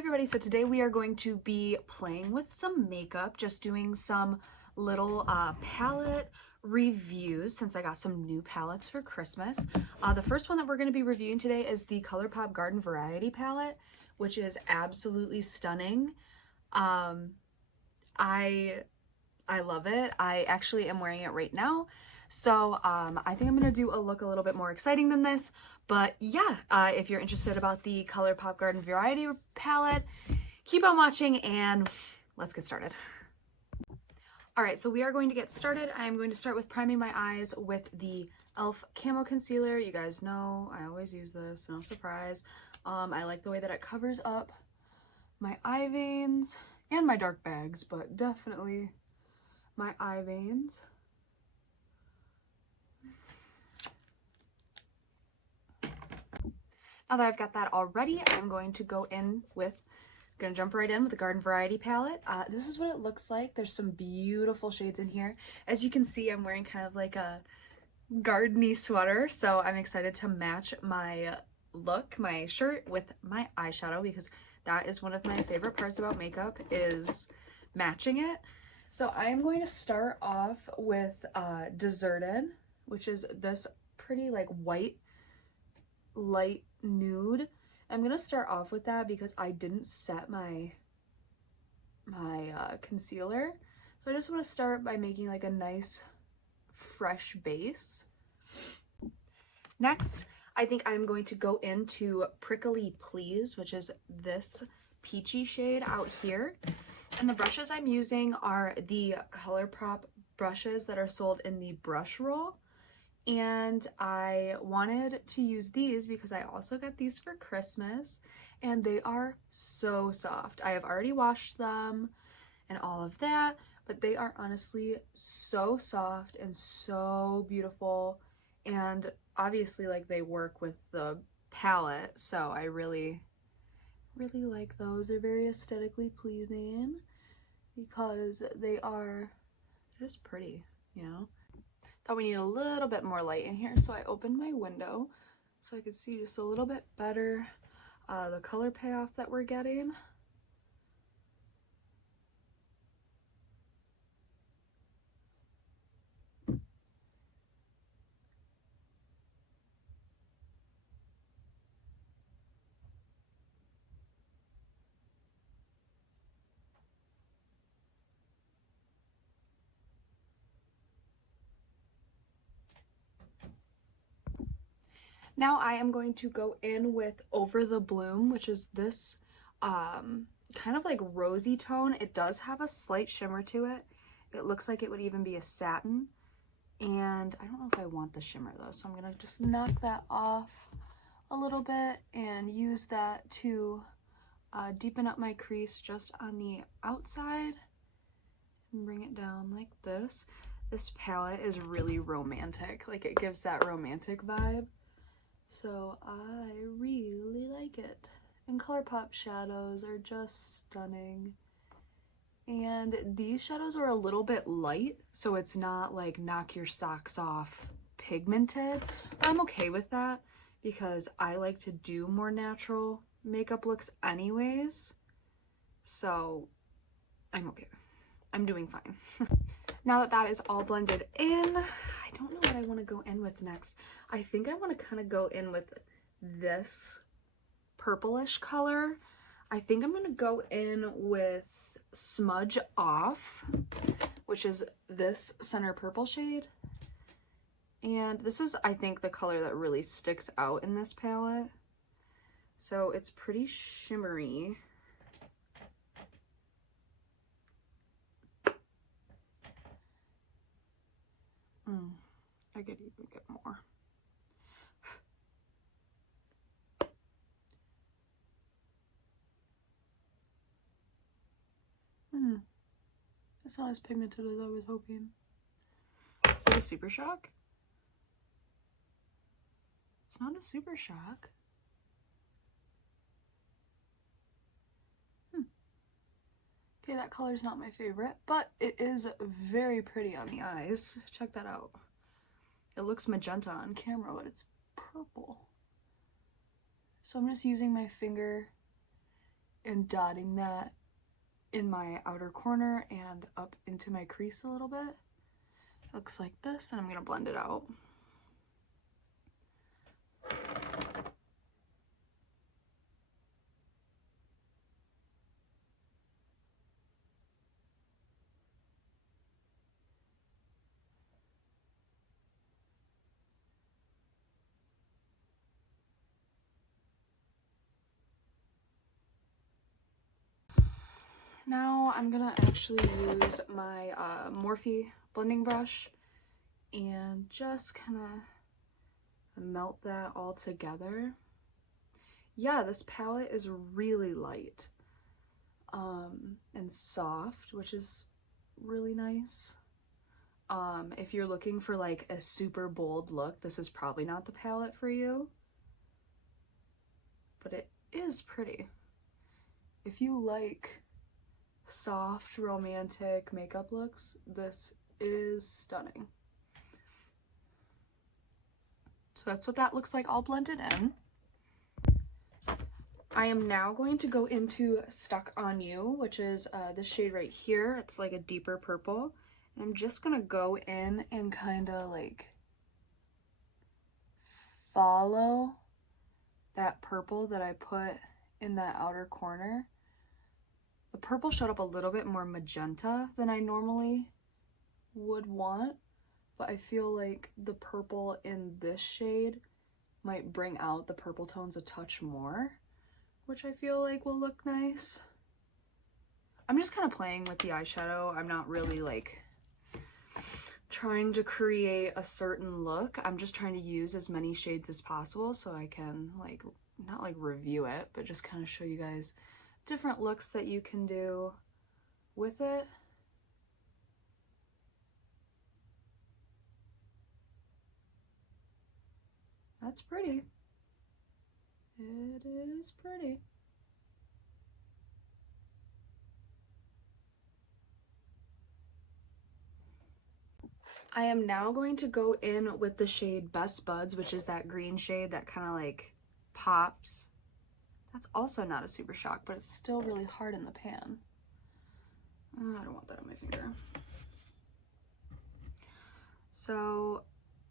everybody, so today we are going to be playing with some makeup, just doing some little palette reviews since I got some new palettes for Christmas. The first one that we're going to be reviewing today is the Colourpop Garden Variety palette, which is absolutely stunning. I love it. I actually am wearing it right now. So I think I'm going to do a look a little bit more exciting than this. But yeah, if you're interested about the Colourpop Garden Variety palette, keep on watching and let's get started. Alright, so we are going to get started. I'm going to start with priming my eyes with the e.l.f. Camo Concealer. You guys know I always use this, no surprise. I like the way that it covers up my eye veins and my dark bags, but definitely my eye veins. Now that I've got that all ready, I'm going to jump right in with the Garden Variety palette. This is what it looks like. There's some beautiful shades in here. As you can see, I'm wearing kind of like a gardeny sweater, so I'm excited to match my look, my shirt, with my eyeshadow, because that is one of my favorite parts about makeup, is matching it. So I'm going to start off with Deserted, which is this pretty like white, light nude. I'm gonna start off with that because I didn't set my concealer. So I just want to start by making like a nice fresh base. Next, I think I'm going to go into Prickly Please, which is this peachy shade out here. And the brushes I'm using are the Colourpop brushes that are sold in the brush roll. And I wanted to use these because I also got these for Christmas, and they are so soft. I have already washed them and all of that, but they are honestly so soft and so beautiful, and obviously like they work with the palette, so I really like those. They're very aesthetically pleasing because they're just pretty, you know? Thought we need a little bit more light in here, so I opened my window so I could see just a little bit better the color payoff that we're getting. Now I am going to go in with Over the Bloom, which is this kind of like rosy tone. It does have a slight shimmer to it. It looks like it would even be a satin. And I don't know if I want the shimmer though, so I'm gonna just knock that off a little bit and use that to deepen up my crease just on the outside and bring it down like this. This palette is really romantic, like it gives that romantic vibe. So I really like it. And Colourpop shadows are just stunning. And these shadows are a little bit light, so it's not like knock your socks off pigmented. But I'm okay with that because I like to do more natural makeup looks anyways. So I'm okay. I'm doing fine. Now that that is all blended in, I don't know what I want to go in with next. I think I want to kind of go in with this purplish color. I think I'm going to go in with Smudge Off, which is this center purple shade. And this is, I think, the color that really sticks out in this palette. So it's pretty shimmery. I could even get more. It's not as pigmented as I was hoping. Is it a Super Shock? It's not a Super Shock. Okay, that color's not my favorite, but it is very pretty on the eyes. Check that out. It looks magenta on camera, but it's purple. So I'm just using my finger and dotting that in my outer corner and up into my crease a little bit. It looks like this, and I'm gonna blend it out. Now I'm gonna actually use my Morphe blending brush and just kind of melt that all together. Yeah, this palette is really light and soft, which is really nice. If you're looking for like a super bold look, this is probably not the palette for you, but it is pretty. If you like soft, romantic makeup looks, this is stunning. So that's what that looks like all blended in. I am now going to go into Stuck on You, which is this shade right here. It's like a deeper purple. And I'm just gonna go in and kind of like follow that purple that I put in that outer corner. The purple showed up a little bit more magenta than I normally would want, but I feel like the purple in this shade might bring out the purple tones a touch more, which I feel like will look nice. I'm just kind of playing with the eyeshadow. I'm not really like trying to create a certain look. I'm just trying to use as many shades as possible so I can like, not like review it, but just kind of show you guys different looks that you can do with it. That's pretty. It is pretty. I am now going to go in with the shade Best Buds, which is that green shade that kind of like pops. That's also not a super shock, but it's still really hard in the pan. I don't want that on my finger. So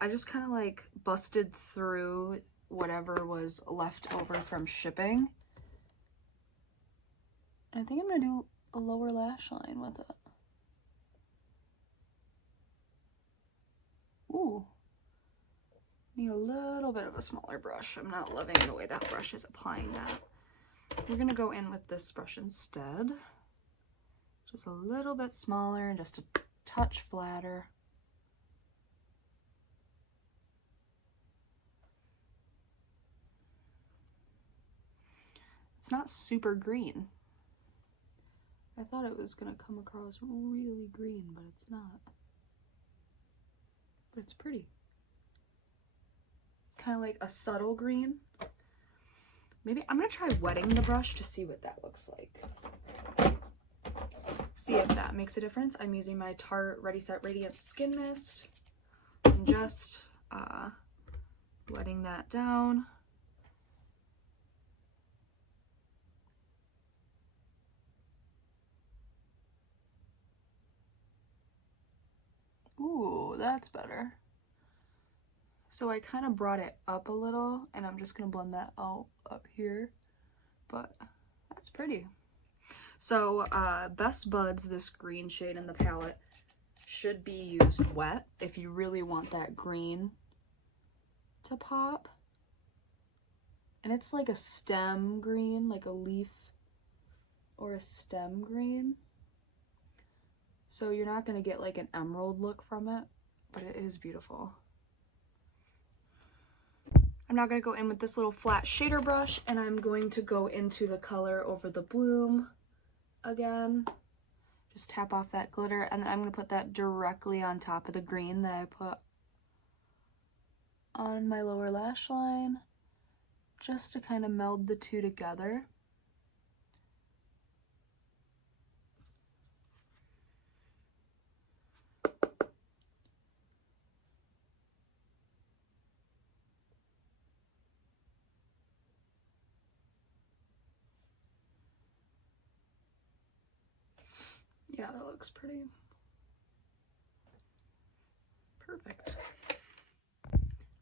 I just kind of like busted through whatever was left over from shipping. And I think I'm gonna do a lower lash line with it. Ooh. Need a little bit of a smaller brush. I'm not loving the way that brush is applying that. We're gonna go in with this brush instead. Just a little bit smaller and just a touch flatter. It's not super green. I thought it was gonna come across really green, but it's not. But it's pretty. It's kind of like a subtle green. Maybe I'm gonna try wetting the brush to see what that looks like. See if that makes a difference. I'm using my Tarte Ready Set Radiance Skin Mist and just wetting that down. Ooh, that's better. So I kind of brought it up a little, and I'm just gonna blend that out up here, but that's pretty. So Best Buds, this green shade in the palette, should be used wet if you really want that green to pop. And it's like a stem green, like a leaf or a stem green. So you're not gonna get like an emerald look from it, but it is beautiful. I'm now gonna go in with this little flat shader brush, and I'm going to go into the color over the bloom again. Just tap off that glitter, and then I'm gonna put that directly on top of the green that I put on my lower lash line, just to kind of meld the two together. Yeah, that looks pretty. Perfect.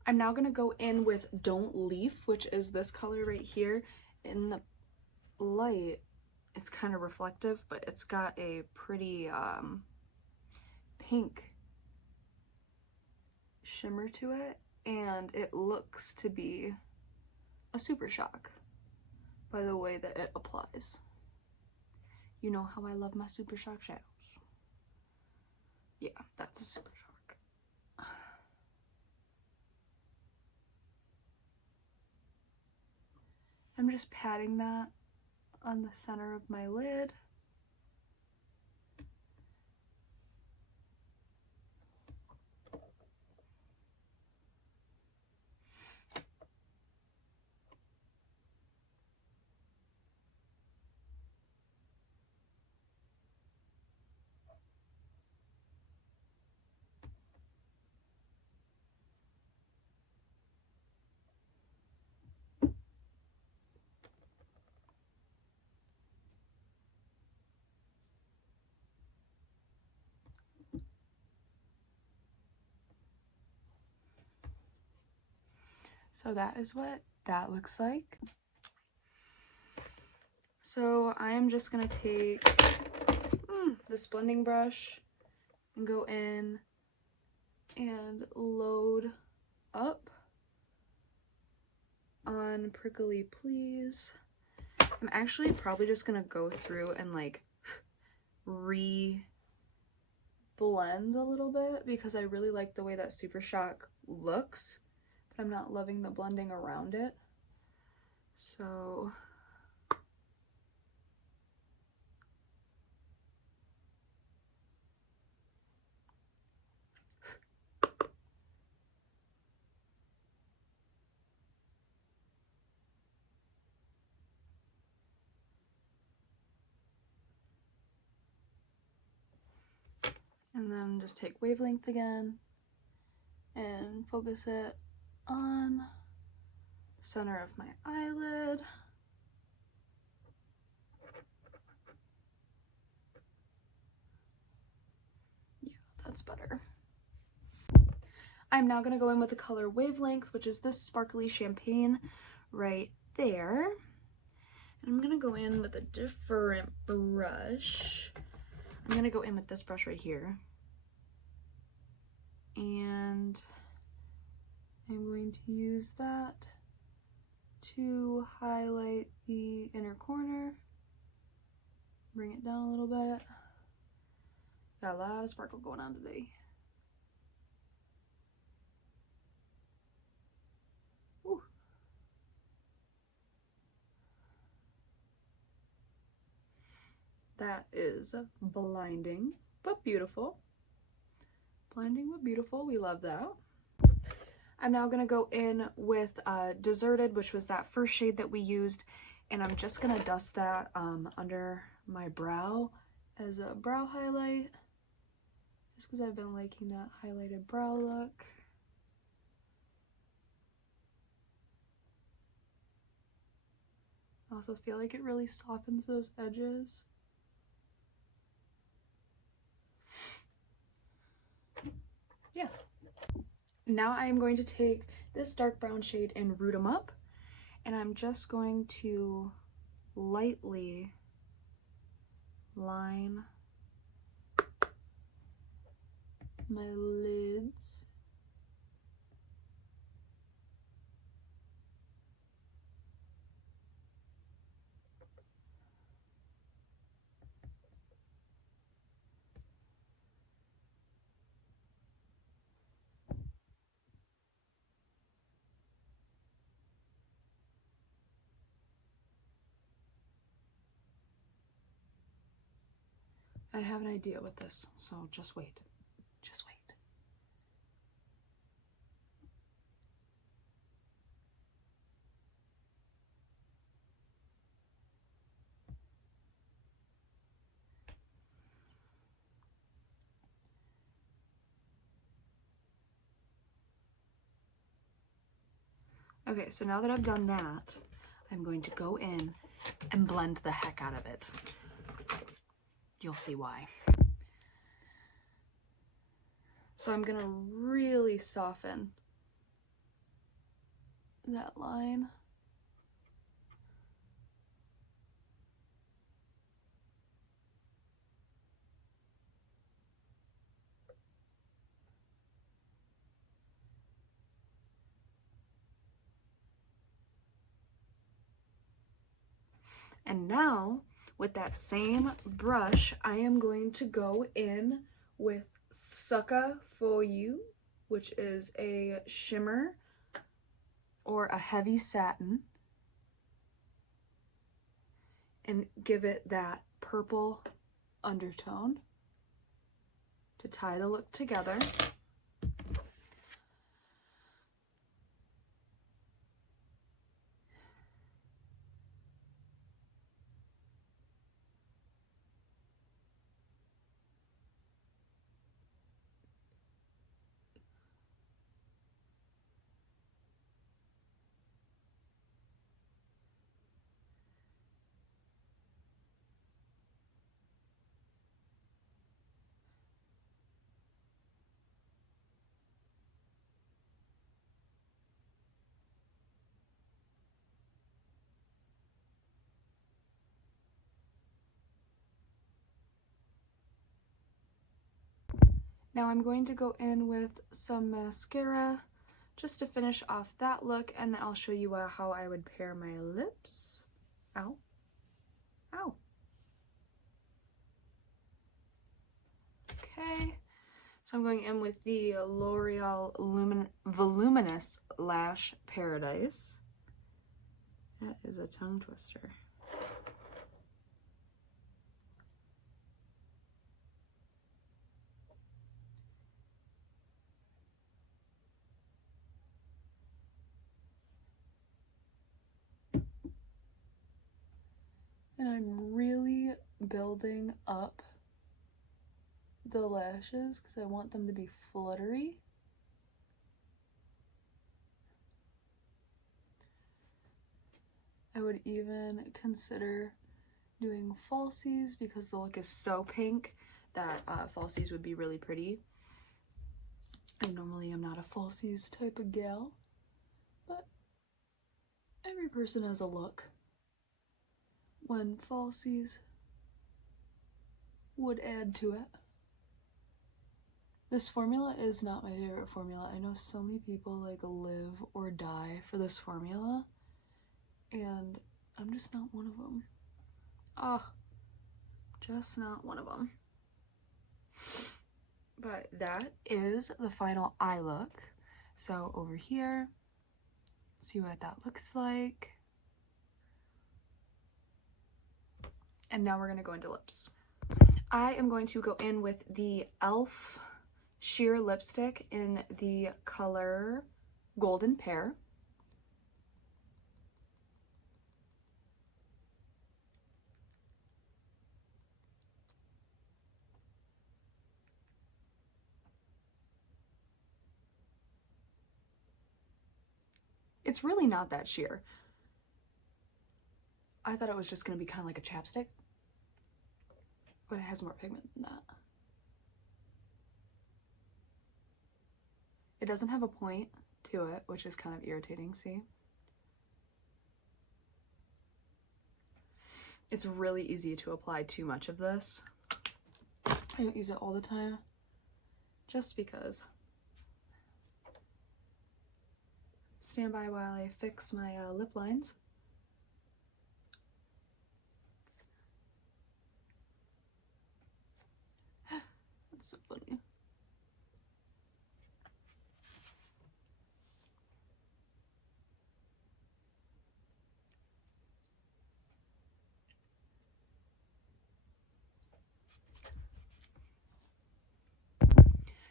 I'm now going to go in with Don't Leaf, which is this color right here. In the light, it's kind of reflective, but it's got a pretty pink shimmer to it, and it looks to be a super shock by the way that it applies. You know how I love my super shock shadows. Yeah, that's a super shock. I'm just patting that on the center of my lid. So that is what that looks like. So I am just gonna take this blending brush and go in and load up on Prickly Please. I'm actually probably just gonna go through and like re-blend a little bit because I really like the way that Super Shock looks, but I'm not loving the blending around it. So and then just take wavelength again and focus it on the center of my eyelid. Yeah, that's better. I'm now going to go in with the color Wavelength, which is this sparkly champagne right there. And I'm going to go in with a different brush. I'm going to go in with this brush right here. And I'm going to use that to highlight the inner corner. Bring it down a little bit. Got a lot of sparkle going on today. Ooh. That is blinding, but beautiful. Blinding but beautiful, we love that. I'm now gonna go in with Deserted, which was that first shade that we used, and I'm just gonna dust that under my brow as a brow highlight, just because I've been liking that highlighted brow look. I also feel like it really softens those edges. Yeah. Now I am going to take this dark brown shade and root them up, and I'm just going to lightly line my lids. I have an idea with this, so just wait. Just wait. Okay, so now that I've done that, I'm going to go in and blend the heck out of it. You'll see why. So I'm gonna really soften that line. And now, with that same brush, I am going to go in with Sucka For You, which is a shimmer or a heavy satin, and give it that purple undertone to tie the look together. Now I'm going to go in with some mascara just to finish off that look, and then I'll show you how I would pair my lips. Ow. Ow. Okay, so I'm going in with the L'Oreal Voluminous Lash Paradise. That is a tongue twister. And I'm really building up the lashes because I want them to be fluttery. I would even consider doing falsies because the look is so pink that falsies would be really pretty. And normally I'm not a falsies type of gal, but every person has a look when falsies would add to it. This formula is not my favorite formula. I know so many people like live or die for this formula, and I'm just not one of them. Just not one of them. But that is the final eye look. So over here, see what that looks like. And now we're gonna go into lips. I am going to go in with the e.l.f. sheer lipstick in the color Golden Pear. It's really not that sheer. I thought it was just going to be kind of like a chapstick, but it has more pigment than that. It doesn't have a point to it, which is kind of irritating, see? It's really easy to apply too much of this. I don't use it all the time, just because. Stand by while I fix my lip lines. That's so funny.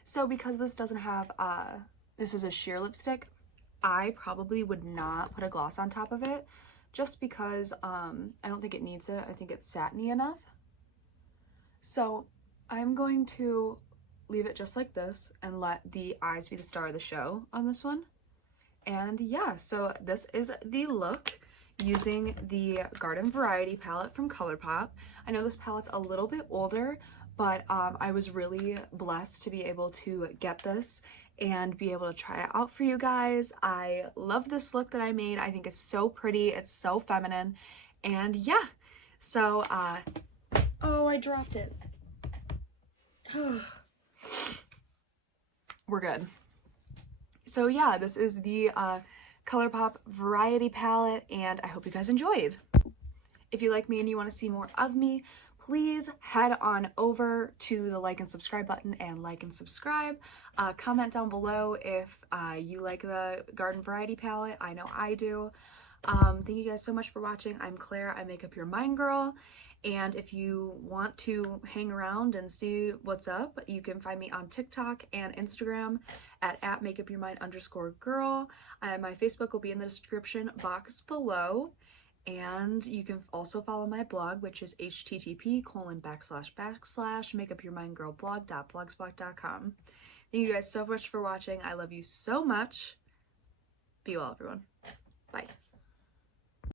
So because this doesn't have, this is a sheer lipstick, I probably would not put a gloss on top of it just because I don't think it needs it. I think it's satiny enough. So I'm going to leave it just like this and let the eyes be the star of the show on this one. And yeah, so this is the look using the Garden Variety palette from Colourpop. I know this palette's a little bit older, but I was really blessed to be able to get this and be able to try it out for you guys. I love this look that I made. I think it's so pretty, it's so feminine, and yeah. So, oh, I dropped it. We're good. So yeah, this is the Colourpop Variety Palette, and I hope you guys enjoyed. If you like me and you want to see more of me, please head on over to the like and subscribe button and like and subscribe. Comment down below if you like the Garden Variety Palette. I know I do. Thank you guys so much for watching. I'm Claire, I Make Up Your Mind Girl. And if you want to hang around and see what's up, you can find me on TikTok and Instagram at makeupyourmind_girl. My Facebook will be in the description box below. And you can also follow my blog, which is http://makeupyourmindgirlblog.blogspot.com. Thank you guys so much for watching. I love you so much. Be well, everyone. Bye.